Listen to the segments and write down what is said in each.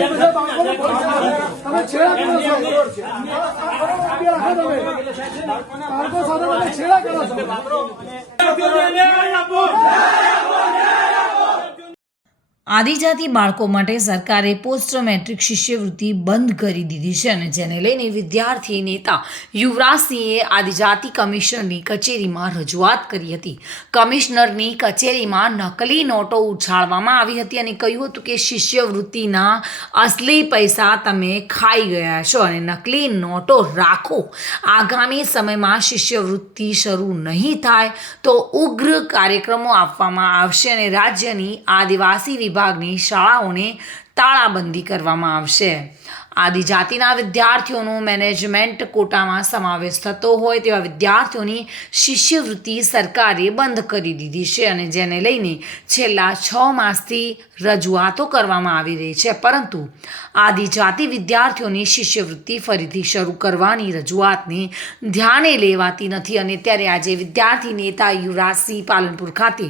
તમે છેડા કરો છો બાળકો સાથે તમે છેડા કરો છો. આદિજાતિ બાળકો માટે સરકારે પોસ્ટ મેટ્રિક શિષ્યવૃત્તિ બંધ કરી દીધી છે અને જેને લઈને વિદ્યાર્થી નેતા યુવરાજસિંહે આદિજાતિ કમિશનરની કચેરીમાં રજૂઆત કરી હતી. કમિશનરની કચેરીમાં નકલી નોટો ઉછાળવામાં આવી હતી અને કહ્યું હતું કે શિષ્યવૃત્તિના અસલી પૈસા તમે ખાઈ ગયા છો અને નકલી નોટો રાખો. આગામી સમયમાં શિષ્યવૃત્તિ શરૂ નહીં થાય તો ઉગ્ર કાર્યક્રમો આપવામાં આવશે અને રાજ્યની આદિવાસી વિભાગની શાળાઓને તાળાબંધી કરવામાં આવશે. આદિજાતિના વિદ્યાર્થીઓનું મેનેજમેન્ટ કોટામાં સમાવેશ થતો હોય તેવા વિદ્યાર્થીઓની શિષ્યવૃત્તિ સરકારે બંધ કરી દીધી છે અને જેને લઈને છેલ્લા છ માસથી રજૂઆતો કરવામાં આવી રહી છે. પરંતુ આદિજાતિ વિદ્યાર્થીઓની શિષ્યવૃત્તિ ફરીથી શરૂ કરવાની રજૂઆતને ધ્યાને લેવાતી નથી અને ત્યારે આજે વિદ્યાર્થી નેતા યુવરાજસિંહ પાલનપુર ખાતે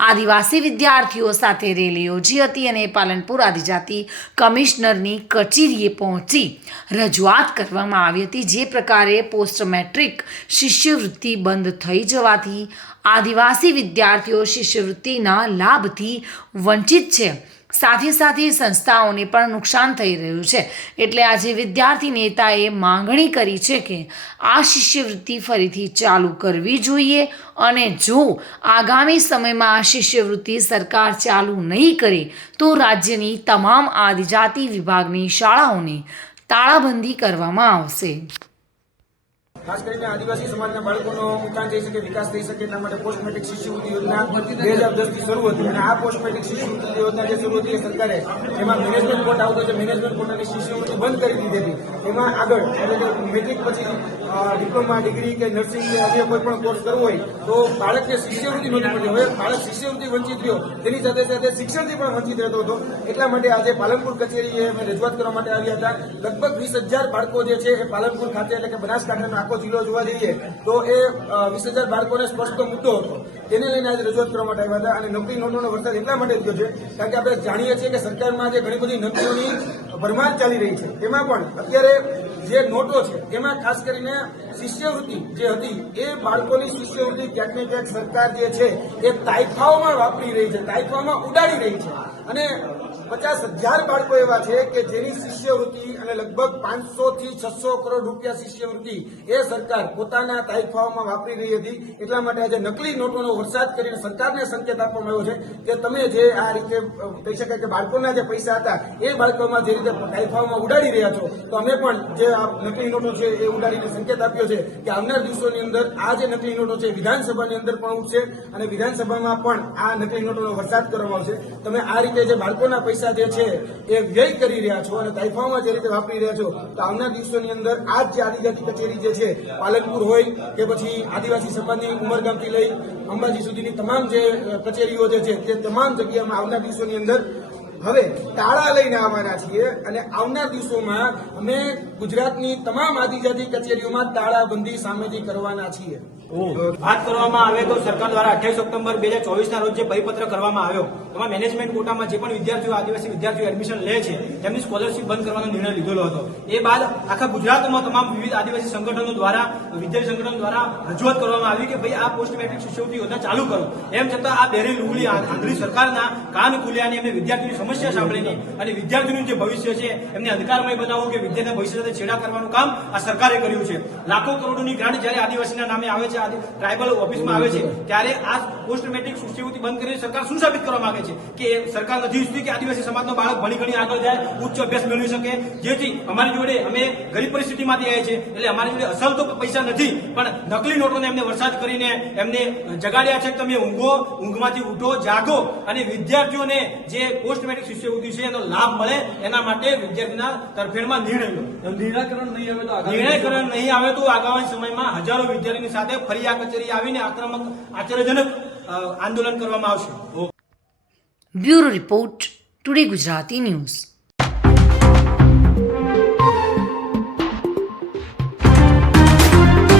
આદિવાસી વિદ્યાર્થીઓ સાથે રેલી યોજી હતી અને પાલનપુર આદિજાતિ કમિશનરની કચેરીએ પહોંચી. રજૂઆત કરવામાં આવી હતી જે પ્રકારે પોસ્ટ મેટ્રિક શિષ્યવૃત્તિ બંધ થઈ જવાથી આદિવાસી વિદ્યાર્થીઓ શિષ્યવૃત્તિના લાભથી વંચિત છે. સાથે સાથે સંસ્થાઓને પણ નુકસાન થઈ રહ્યું છે. એટલે આજે વિદ્યાર્થી નેતાએ માંગણી કરી છે કે આ શિષ્યવૃત્તિ ફરીથી ચાલુ કરવી જોઈએ અને જો આગામી સમયમાં આ શિષ્યવૃત્તિ સરકાર ચાલુ નહીં કરે, તો રાજ્યની તમામ આદિજાતિ વિભાગની શાળાઓને તાળાબંધી કરવામાં આવશે. ખાસ કરીને આદિવાસી સમાજના બાળકોનો ઉત્થાન થઈ શકે વિકાસ થઈ શકે એના માટે પોસ્ટ મેટ્રિક શિષ્યવૃત્તિ યોજના બે હજાર દસથી શરૂ હતી. અને આ પોસ્ટ મેટ્રિક શિષ્યવૃત્તિ યોજના જે શરૂ હતી એ સરકારે એમાં મેનેજમેન્ટ કોટ આવતો છે. મેનેજમેન્ટ કોટાની શિષ્યવૃત્તિ બંધ કરી દીધી હતી. એમાં આગળ મેટ્રિક પછી ડિપ્લોમા ડિગ્રી કે નર્સિંગ કે અન્ય કોઈ પણ કોર્સ કરવો હોય તો બાળકને શિષ્યવૃત્તિ નથી મળતી હવે બાળક શિષ્યવૃત્તિ વંચિત રહ્યો. તેની સાથે સાથે શિક્ષણથી પણ વંચિત રહેતો હતો. એટલા માટે આજે પાલનપુર કચેરીએ અમે રજૂઆત કરવા માટે આવ્યા હતા. લગભગ વીસ હજાર બાળકો જે છે એ પાલનપુર ખાતે એટલે કે બનાસકાંઠાનો આખો જિલ્લો જોવા જઈએ તો એ વીસ હજાર બાળકોને સ્પષ્ટ મુદ્દો હતો. તેને લઈને આજે રજૂઆત કરવા માટે આવ્યા હતા અને નકલી નોટોનો વરસાદ એટલા માટે થયો છે કારણ કે આપણે જાણીએ છીએ કે સરકારમાં જે ઘણી બધી નકલીઓની ભરમાર ચાલી રહી છે. એમાં પણ અત્યારે જે નોટો છે, એમાં ખાસ કરીને શિષ્યવૃત્તિ જે હતી, એ બાળકોની શિષ્યવૃત્તિ ક્યાંક ને ક્યાંક સરકાર જે છે, એ તાઇફાઓમાં વાપરી રહી છે, તાઇફાઓમાં ઉડાડી રહી છે. અને પચાસ હજાર બાળકો એવા છે કે જેની શિષ્યવૃત્તિ અને લગભગ પાંચસો થી છસો કરોડ રૂપિયા શિષ્યવૃત્તિ એ સરકાર પોતાના તાઇફાઓમાં વાપરી રહી હતી. એટલા માટે આજે નકલી નોટોનો વરસાદ કરીને સરકારને સંકેત આપવામાં આવ્યો છે કે તમે જે આ રીતે કહી શકાય કે બાળકોના જે પૈસા હતા એ બાળકોમાં જે રીતે તાઇફાઓમાં ઉડાડી રહ્યા છો, તો અમે પણ જે આ નકલી નોટો છે એ ઉડાડીને સંકેત આપ્યો છે કે આવનાર દિવસોની અંદર આ જે નકલી નોટો છે વિધાનસભાની અંદર પણ ઉઠશે અને વિધાનસભામાં પણ આ નકલી નોટોનો વરસાદ કરવામાં આવશે. તમે આ રીતે જે બાળકોના પૈસા જે છે એ વ્યય કરી રહ્યા છો અને તાઇફાઓમાં જે રીતે વાપરી રહ્યા છો, તો આવનાર દિવસોની અંદર આ જે આદિજાતિ કચેરી જે છે, પાલનપુર હોય કે પછી આદિવાસી સમાજની ઉમરગામથી લઈ અંબાજી સુધીની તમામ જે કચેરીઓ જે છે, તે તમામ જગ્યામાં આવનાર દિવસોની અંદર હવે તાળા લઈને આવવાના છીએ અને આવનાર દિવસોમાં અમે ગુજરાતની તમામ આદિજાતિ કચેરીઓમાં તાળાબંધી સામેથી કરવાના છીએ. વાત કરવામાં આવે તો સરકાર દ્વારા અઠ્યાવીસ ઓક્ટોબર બે હજાર ચોવીસના રોજ જે પરિપત્ર કરવામાં આવ્યો, એમાં મેનેજમેન્ટ કોટામાં જે પણ વિદ્યાર્થીઓ, આદિવાસી વિદ્યાર્થીઓ એડમિશન લે છે, તેમની સ્કોલરશીપ બંધ કરવાનો નિર્ણય લીધેલો હતો. એ બાદ આખા ગુજરાતમાં તમામ વિવિધ આદિવાસી સંગઠનો દ્વારા, વિદ્યાર્થી સંગઠનો દ્વારા રજૂઆત કરવામાં આવી કે ભાઈ આ પોસ્ટ મેટ્રિક શિષ્યવૃત્તિ યોજના ચાલુ કરો. એમ છતાં આ બેરી લુગડી આંધળી સરકારના કાન ખુલ્યાની એમને વિદ્યાર્થીની સમસ્યા સાંભળીને અને વિદ્યાર્થીનું જે ભવિષ્ય છે, એમને અંધકારમય બનાવવું કે વિદ્યાર્થીના ભવિષ્ય સાથે છેડા કરવાનું કામ આ સરકારે કર્યું છે. લાખો કરોડોની ગ્રાન્ટ જ્યારે આદિવાસીના નામે આવે છે આદિ- ટ્રાઇબલ ઓફિસમાં આવે છે ત્યારે આ પોસ્ટ મેટ્રિક શિષ્યવૃત્તિ બંધ કરીને સરકાર શું સાબિત કરવા માંગે છે? કે સરકાર નથી ઈચ્છતી કે આદિવાસી સમાજનો બાળક ભણી ગણી આગળ જાય ઉચ્ચ અભ્યાસ મેળવી શકે જેથી અમારી જોડે અમે ગરીબ પરિસ્થિતિમાંથી આવ્યા છે એટલે અમારી જોડે અસલ તો પૈસા નથી પણ નકલી નોટોને એમને વરસાદ કરીને એમને જગાડ્યા છે. કે તમે ઊંઘો ઊંઘમાંથી ઉઠો જાગો અને વિદ્યાર્થીઓને જે પોસ્ટ મેટ્રિક શિષ્યવૃત્તિ છે એનો લાભ મળે એના માટે વિદ્યાર્થીના તરફેણમાં નિર્ણય લો. નિરાકરણ નહીં આવે તો આગામી નિર્ણયકરણ નહીં આવે તો આગામી સમયમાં હજારો વિદ્યાર્થીની સાથે ફરી આ કચેરી આવીને આક્રમક આશ્ચર્યજનક આંદોલન કરવામાં આવશે. Bureau report today Gujarati news.